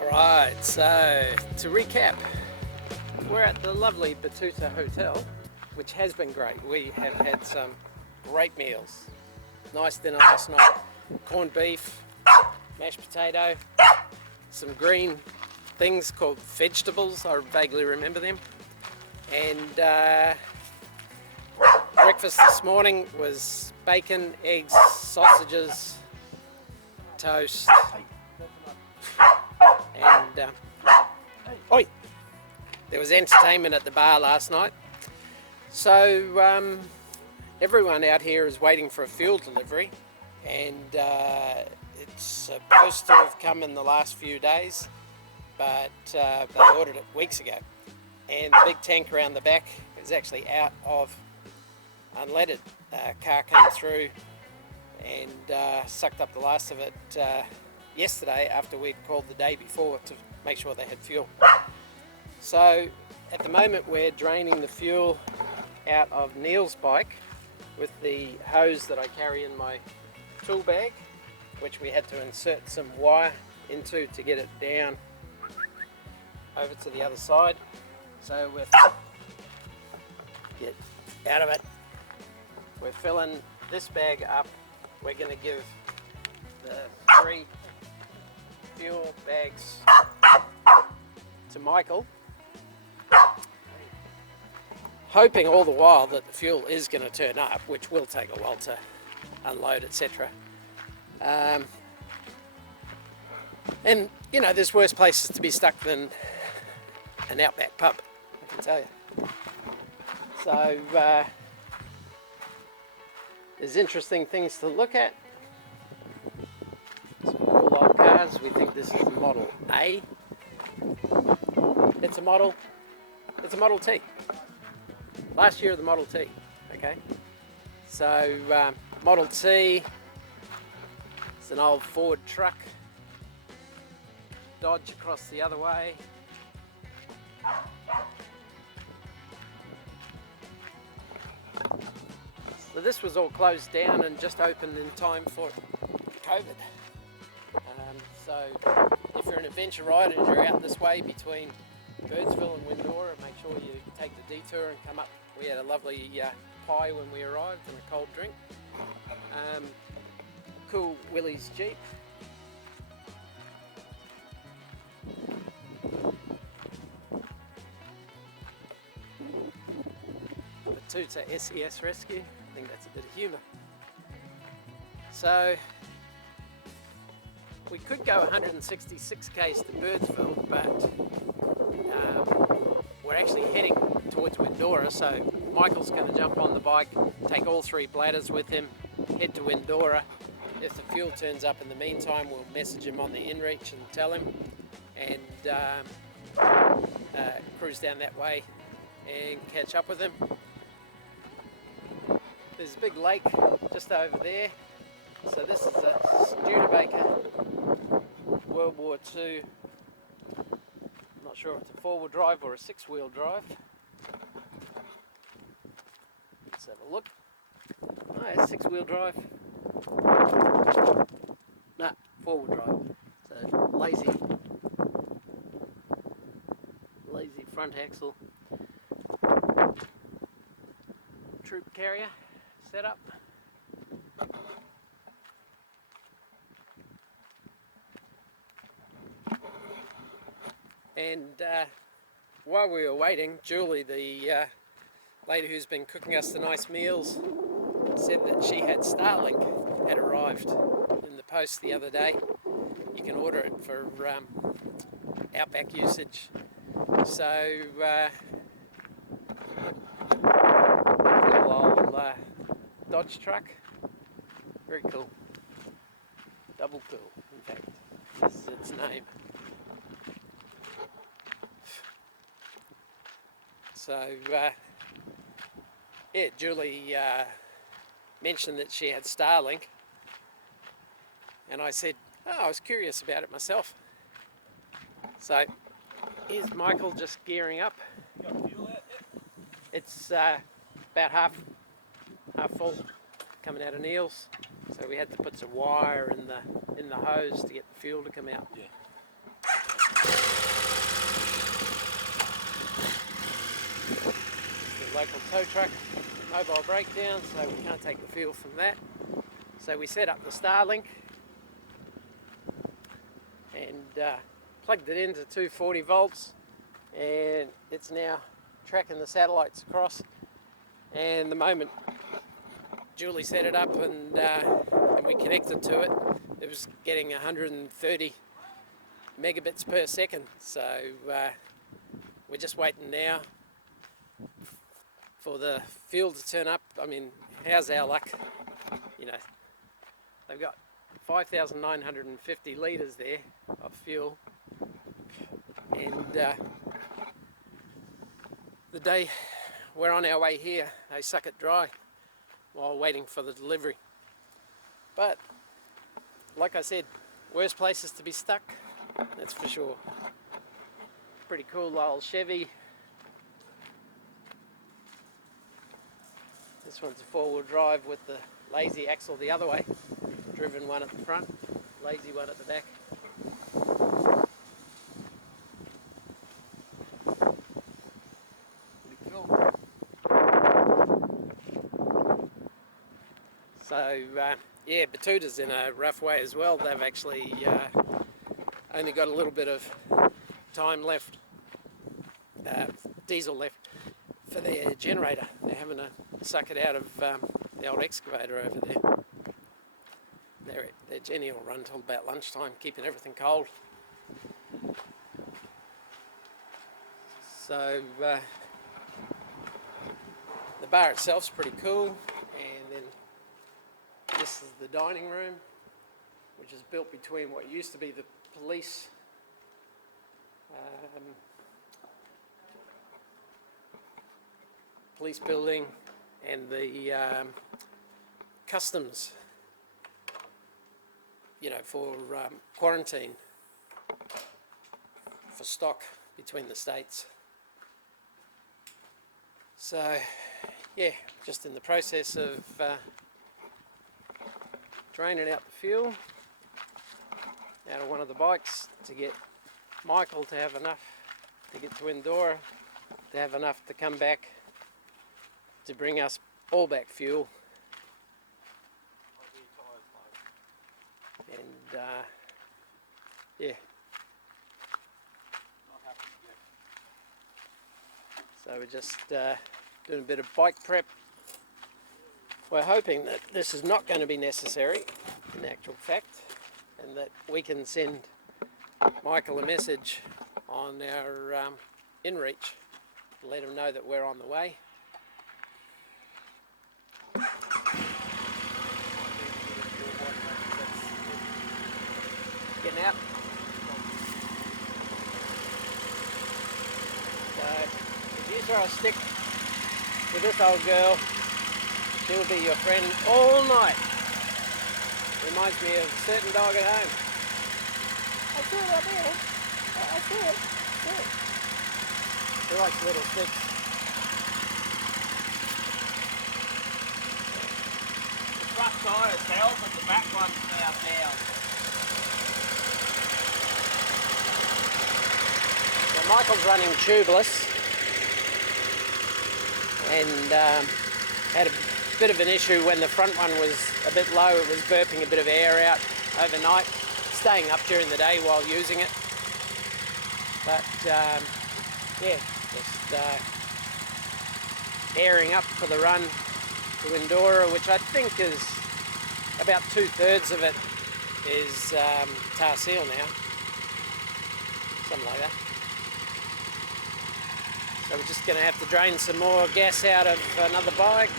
Alright, so to recap, we're at the lovely Betoota Hotel, which has been great. We have had some great meals. Nice dinner last night. Corned beef, mashed potato, some green things called vegetables, I vaguely remember them. And breakfast this morning was bacon, eggs, sausages, toast, and there was entertainment at the bar last night. So everyone out here is waiting for a fuel delivery, and it's supposed to have come in the last few days, but they ordered it weeks ago. And the big tank around the back is actually out of unleaded. Car came through and sucked up the last of it yesterday after we'd called the day before to make sure they had fuel. So at the moment we're draining the fuel out of Neil's bike with the hose that I carry in my tool bag, which we had to insert some wire into to get it down over to the other side. So with get out of it, we're filling this bag up. We're going to give the 3 fuel bags to Michael, hoping all the while that the fuel is going to turn up, which will take a while to unload, etc. And you know, there's worse places to be stuck than an outback pub, I can tell you. So there's interesting things to look at. Some cool old cars. We think this is a Model A. It's a Model T. Last year the Model T, okay? So Model T, it's an old Ford truck. Dodge across the other way. So this was all closed down and just opened in time for COVID. So if you're an adventure rider and you're out this way between Birdsville and Windorah, make sure you take the detour and come up. We had a lovely pie when we arrived and a cold drink. Cool Willie's Jeep. Betoota SES Rescue. I think that's a bit of humour. So we could go 166 k's to Birdsville, but we're actually heading towards Windorah, so Michael's going to jump on the bike, take all 3 bladders with him, head to Windorah. If the fuel turns up in the meantime, we'll message him on the inReach and tell him, and cruise down that way and catch up with him. There's a big lake just over there. So this is a Studebaker World War II. I'm not sure if it's a 4-wheel drive or a 6-wheel drive. Let's have a look. Oh, it's 6-wheel drive. No, 4-wheel drive. So lazy front axle. Troop carrier set up. And while we were waiting, Julie, the lady who's been cooking us the nice meals, said that she had Starlink had arrived in the post the other day. You can order it for outback usage. So cool old Dodge truck, very cool, double cool in fact, this is its name. So yeah, Julie mentioned that she had Starlink, and I said, oh, I was curious about it myself. So here's Michael just gearing up. Got fuel out yet? It's about half full. coming out of Neil's, so we had to put some wire in the hose to get the fuel to come out. Yeah. The local tow truck, mobile breakdown, so we can't take the fuel from that. So we set up the Starlink and plugged it into 240 volts, and it's now tracking the satellites across. And the moment Julie set it up and we connected to it, it was getting 130 megabits per second. So we're just waiting now for the fuel to turn up. I mean, how's our luck? You know, they've got 5,950 litres there of fuel, and the day we're on our way here, they suck it dry while waiting for the delivery. But like I said, worse places to be stuck, that's for sure. Pretty cool old Chevy. This one's a four-wheel drive with the lazy axle the other way, driven one at the front, lazy one at the back. Pretty cool. So yeah, Betoota's in a rough way as well. They've actually only got a little bit of time left, diesel left for their generator. They're having to suck it out of the old excavator over there. Their Jenny will run till about lunchtime, keeping everything cold. So the bar itself's pretty cool, and then this is the dining room, which is built between what used to be the police building and the customs, you know, for quarantine, for stock between the states. So yeah, just in the process of draining out the fuel out of one of the bikes to get Michael to have enough to get to Windorah, to have enough to come back to bring us all back fuel. And yeah, so we're just doing a bit of bike prep. We're hoping that this is not going to be necessary in actual fact, and that we can send Michael a message on our inReach to let him know that we're on the way. Getting out. So if you throw a stick with this old girl, she'll be your friend all night. Reminds me of a certain dog at home. I see it up there. I see it. She likes little sticks. The front tyre's held, but the back one's now down. So Michael's running tubeless and had a bit of an issue when the front one was a bit low. It was burping a bit of air out overnight, staying up during the day while using it. But yeah, just airing up for the run to Windorah, which I think is about 2/3 of it is tar seal now, something like that. So we're just going to have to drain some more gas out of another bike.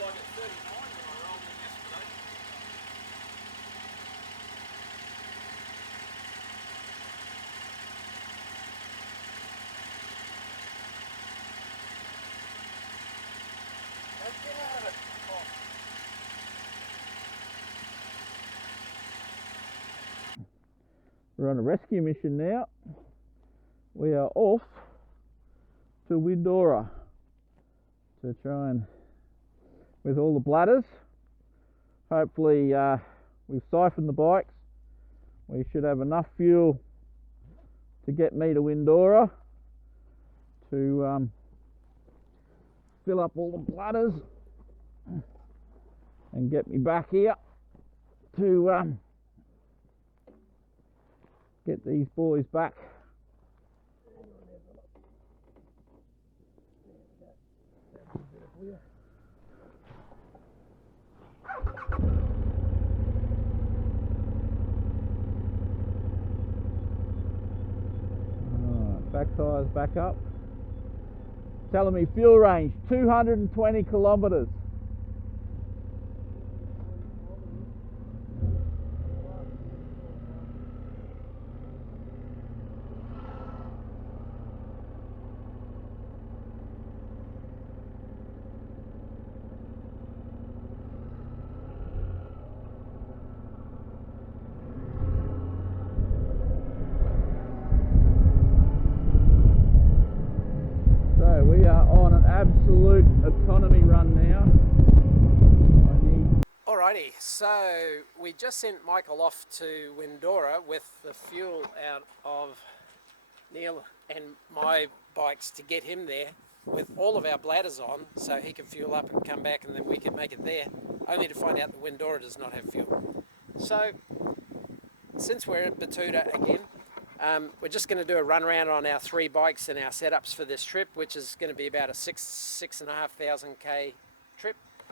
Like at 39 when I rolled in yesterday. We're on a rescue mission now. We are off to Windorah to try and, with all the bladders, hopefully we've siphoned the bikes. We should have enough fuel to get me to Windorah to fill up all the bladders and get me back here to get these boys back. Back tyres back up. Telling me fuel range 220 kilometres. We are on an absolute economy run now. Alrighty, so we just sent Michael off to Windorah with the fuel out of Neil and my bikes to get him there with all of our bladders on so he can fuel up and come back and then we can make it there, only to find out that Windorah does not have fuel. So since we're at Betoota again, we're just going to do a run around on our 3 bikes and our setups for this trip, which is going to be about a 6,500 k trip.